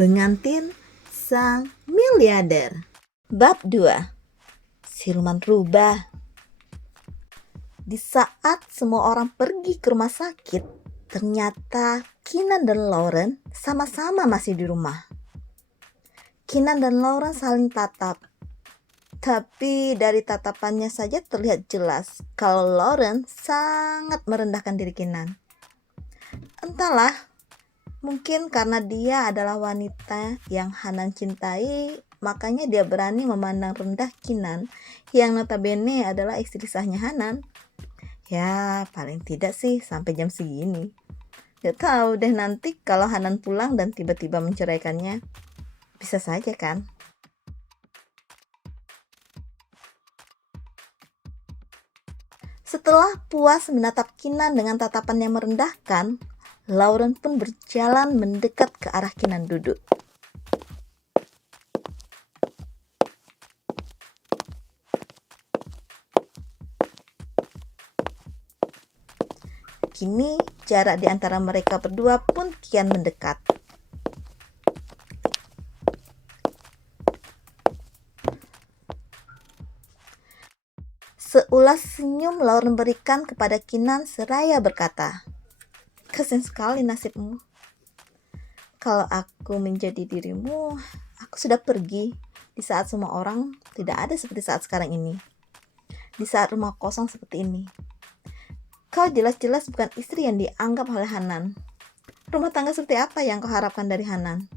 Pengantin sang miliarder. Bab 2. Siluman rubah. Di saat semua orang pergi ke rumah sakit, ternyata Keenan dan Lauren sama-sama masih di rumah. Keenan dan Lauren saling tatap. Tapi dari tatapannya saja terlihat jelas kalau Lauren sangat merendahkan diri Keenan. Entahlah, mungkin karena dia adalah wanita yang Hanan cintai, makanya dia berani memandang rendah Keenan yang notabene adalah istri sahnya Hanan. Ya, paling tidak sih sampai jam segini. Gak tahu deh nanti kalau Hanan pulang dan tiba-tiba menceraikannya. Bisa saja kan? Setelah puas menatap Keenan dengan tatapan yang merendahkan, Lauren pun berjalan mendekat ke arah Keenan duduk. Kini jarak di antara mereka berdua pun kian mendekat. Seulas senyum Lauren berikan kepada Keenan seraya berkata, "Kasian sekali nasibmu. Kalau aku menjadi dirimu, aku sudah pergi di saat semua orang tidak ada seperti saat sekarang ini. Di saat rumah kosong seperti ini. Kau jelas-jelas bukan istri yang dianggap oleh Hanan. Rumah tangga seperti apa yang kau harapkan dari Hanan?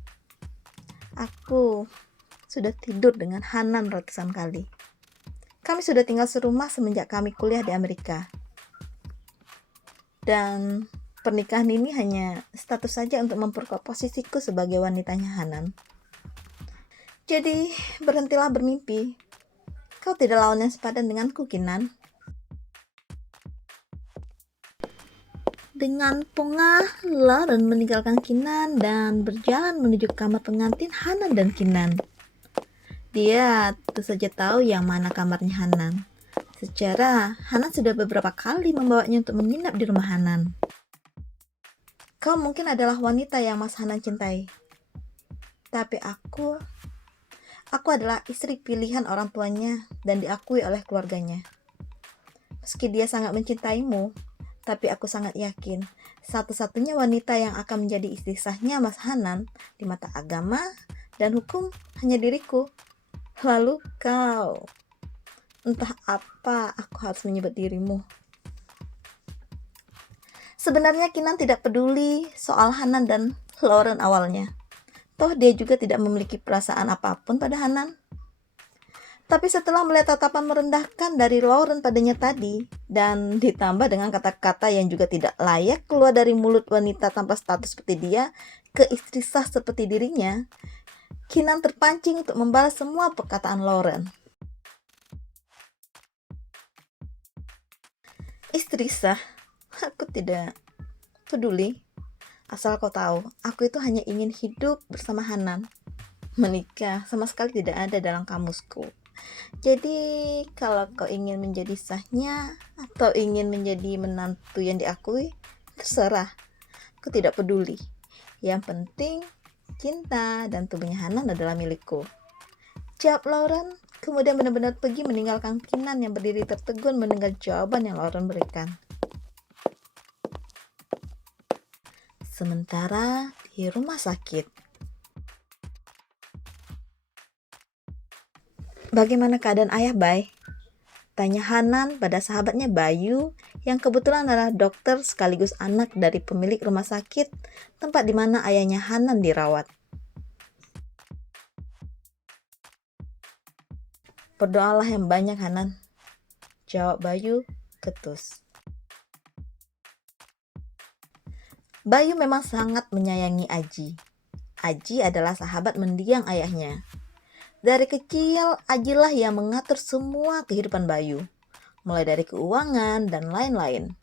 Aku sudah tidur dengan Hanan ratusan kali. Kami sudah tinggal serumah semenjak kami kuliah di Amerika. Dan pernikahan ini hanya status saja untuk memperkuat posisiku sebagai wanitanya Hanan. Jadi berhentilah bermimpi. Kau tidak lawan yang sepadan denganku, Keenan." Dengan pongah, Lauren meninggalkan Keenan dan berjalan menuju kamar pengantin Hanan dan Keenan. Dia tentu saja tahu yang mana kamarnya Hanan. Secara, Hanan sudah beberapa kali membawanya untuk menginap di rumah Hanan. "Kau mungkin adalah wanita yang Mas Hanan cintai. Tapi aku adalah istri pilihan orang tuanya dan diakui oleh keluarganya. Meski dia sangat mencintaimu, tapi aku sangat yakin satu-satunya wanita yang akan menjadi istri sahnya Mas Hanan di mata agama dan hukum hanya diriku. Lalu kau, entah apa aku harus menyebut dirimu." Sebenarnya Keenan tidak peduli soal Hanan dan Lauren awalnya. Toh dia juga tidak memiliki perasaan apapun pada Hanan. Tapi setelah melihat tatapan merendahkan dari Lauren padanya tadi, dan ditambah dengan kata-kata yang juga tidak layak keluar dari mulut wanita tanpa status seperti dia ke istri sah seperti dirinya, Keenan terpancing untuk membalas semua perkataan Lauren. "Istri sah? Aku tidak peduli. Asal kau tahu, aku itu hanya ingin hidup bersama Hanan. Menikah sama sekali tidak ada dalam kamusku. Jadi kalau kau ingin menjadi sahnya atau ingin menjadi menantu yang diakui, terserah. Aku tidak peduli. Yang penting cinta dan tubuhnya Hanan adalah milikku," jawab Lauren, kemudian benar-benar pergi meninggalkan Keenan yang berdiri tertegun mendengar jawaban yang Lauren berikan. Sementara di rumah sakit. "Bagaimana keadaan ayah, Bay?" tanya Hanan pada sahabatnya Bayu yang kebetulan adalah dokter sekaligus anak dari pemilik rumah sakit tempat di mana ayahnya Hanan dirawat. "Berdoalah yang banyak, Hanan," jawab Bayu ketus. Bayu memang sangat menyayangi Aji. Aji adalah sahabat mendiang ayahnya. Dari kecil, Ajilah yang mengatur semua kehidupan Bayu, mulai dari keuangan dan lain-lain.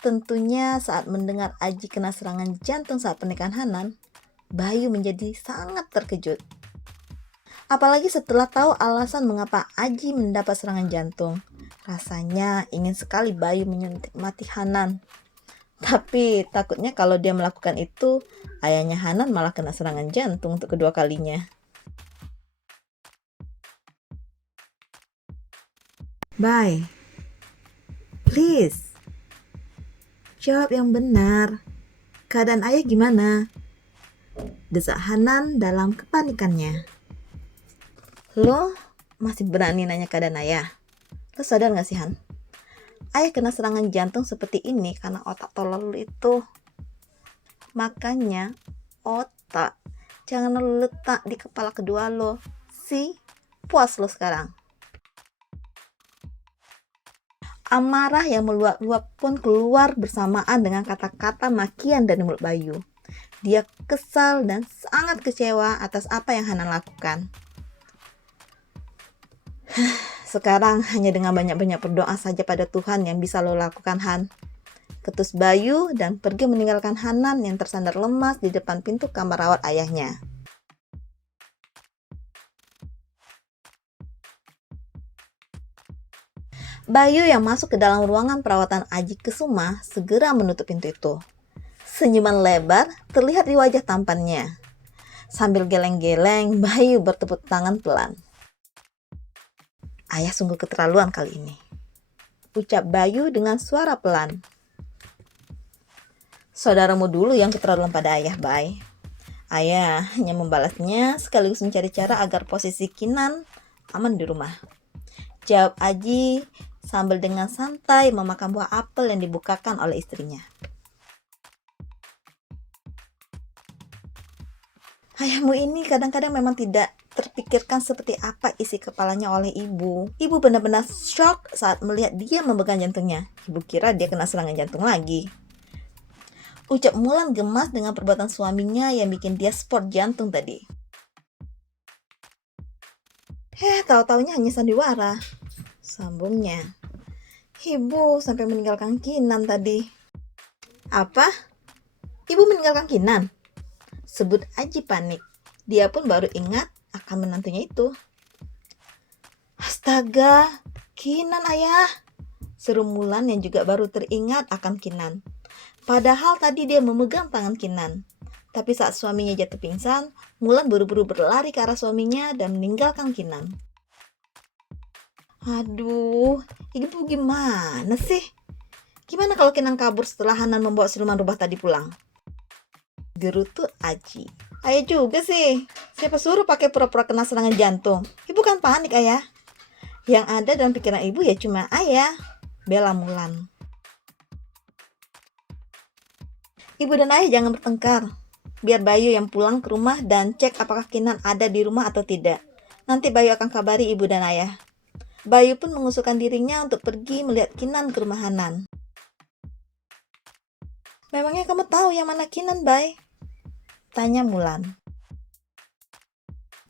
Tentunya saat mendengar Aji kena serangan jantung saat pernikahan Hanan, Bayu menjadi sangat terkejut. Apalagi setelah tahu alasan mengapa Aji mendapat serangan jantung. Rasanya ingin sekali Bayu menyuntik mati Hanan. Tapi takutnya kalau dia melakukan itu, ayahnya Hanan malah kena serangan jantung untuk kedua kalinya. Bye. Please. Jawab yang benar. Keadaan ayah gimana? Desak Hanan dalam kepanikannya. Lo masih berani nanya keadaan ayah? Lo sadar gak sih, Han? Ayah kena serangan jantung seperti ini karena otak tolol itu. Makanya otak jangan lo letak di kepala kedua lo. Puas lo sekarang. Amarah yang meluap-luap pun keluar bersamaan dengan kata-kata makian dari mulut Bayu. Dia kesal dan sangat kecewa atas apa yang Hanan lakukan. Sekarang hanya dengan banyak-banyak berdoa saja pada Tuhan yang bisa lo lakukan, Han. Ketus Bayu dan pergi meninggalkan Hanan yang tersandar lemas di depan pintu kamar rawat ayahnya. Bayu yang masuk ke dalam ruangan perawatan Aji Kesuma segera menutup pintu itu. Senyuman lebar terlihat di wajah tampannya. Sambil geleng-geleng, Bayu bertepuk tangan pelan. Ayah sungguh keterlaluan kali ini, ucap Bayu dengan suara pelan. Saudaramu dulu yang keterlaluan pada ayah, Bay. Ayah hanya membalasnya sekaligus mencari cara agar posisi Kinan aman di rumah. Jawab Aji sambil dengan santai memakan buah apel yang dibukakan oleh istrinya. Ayahmu ini kadang-kadang memang tidak terpikirkan seperti apa isi kepalanya oleh ibu. Ibu benar-benar shock saat melihat dia memegang jantungnya. Ibu kira dia kena serangan jantung lagi. Ucap Mulan gemas dengan perbuatan suaminya yang bikin dia sport jantung tadi. Tahu-taunya hanya sandiwara, sambungnya. Ibu sampai meninggalkan Kinan tadi. Apa? Ibu meninggalkan Kinan? Sebut Aji panik. Dia pun baru ingat akan menantunya itu. Astaga, Kinan ayah, seru Mulan yang juga baru teringat akan Kinan. Padahal tadi dia memegang tangan Kinan. Tapi saat suaminya jatuh pingsan, Mulan buru-buru berlari ke arah suaminya dan meninggalkan Kinan. Aduh, ibu gimana sih? Gimana kalau Kinan kabur setelah Hanan membawa siluman rubah tadi pulang? Gerutu Aji. Ayah juga sih. Siapa suruh pakai pura-pura kena serangan jantung? Ibu kan panik, ayah. Yang ada dalam pikiran ibu ya cuma ayah. Bela Mulan. Ibu dan ayah jangan bertengkar. Biar Bayu yang pulang ke rumah dan cek apakah Kinan ada di rumah atau tidak. Nanti Bayu akan kabari ibu dan ayah. Bayu pun mengusulkan dirinya untuk pergi melihat Kinan ke rumah Hanan. Memangnya kamu tahu yang mana Kinan, Bay? Tanya Mulan.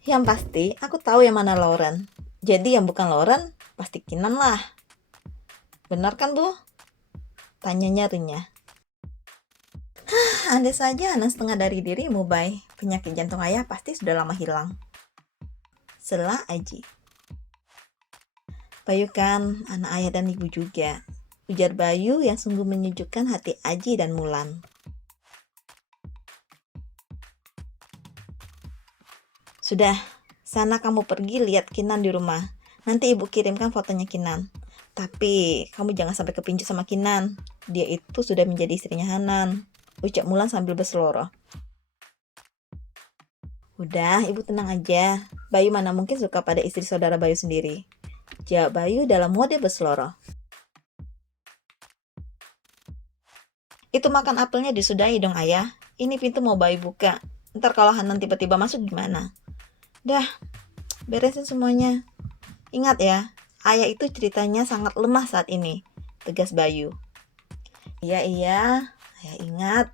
Yang pasti, aku tahu yang mana Lauren. Jadi yang bukan Lauren, pasti Kinan lah. Benar kan, Bu? Tanyanya renyah. Andai saja Hanan setengah dari dirimu, Bay. Penyakit jantung ayah pasti sudah lama hilang. Sela Aji. Bayu kan anak ayah dan ibu juga. Ujar Bayu yang sungguh menyejukkan hati Aji dan Mulan. Sudah, sana kamu pergi lihat Kinan di rumah. Nanti ibu kirimkan fotonya Kinan. Tapi kamu jangan sampai kepincut sama Kinan. Dia itu sudah menjadi istrinya Hanan, ucap Mulan sambil berseloroh. Udah, ibu tenang aja. Bayu mana mungkin suka pada istri saudara Bayu sendiri. Jawab Bayu dalam mode berseloroh. Itu makan apelnya disudahi dong, ayah. Ini pintu mau Bayu buka. Ntar kalau Hanan tiba-tiba masuk gimana? Dah, beresin semuanya. Ingat ya, ayah itu ceritanya sangat lemah saat ini, tegas Bayu. Iya, ayah ingat.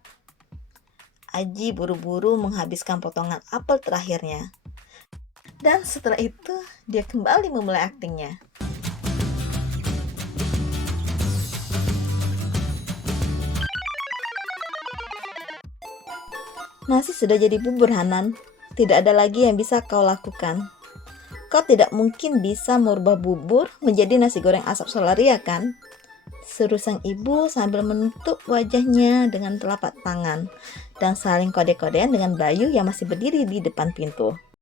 Aji buru-buru menghabiskan potongan apel terakhirnya. Dan setelah itu, dia kembali memulai aktingnya. Nasi sudah jadi bubur, Hanan. Tidak ada lagi yang bisa kau lakukan. Kau tidak mungkin bisa merubah bubur menjadi nasi goreng asap solaria, kan? seru sang ibu sambil menutup wajahnya dengan telapak tangan dan saling kode-kodean dengan Bayu yang masih berdiri di depan pintu.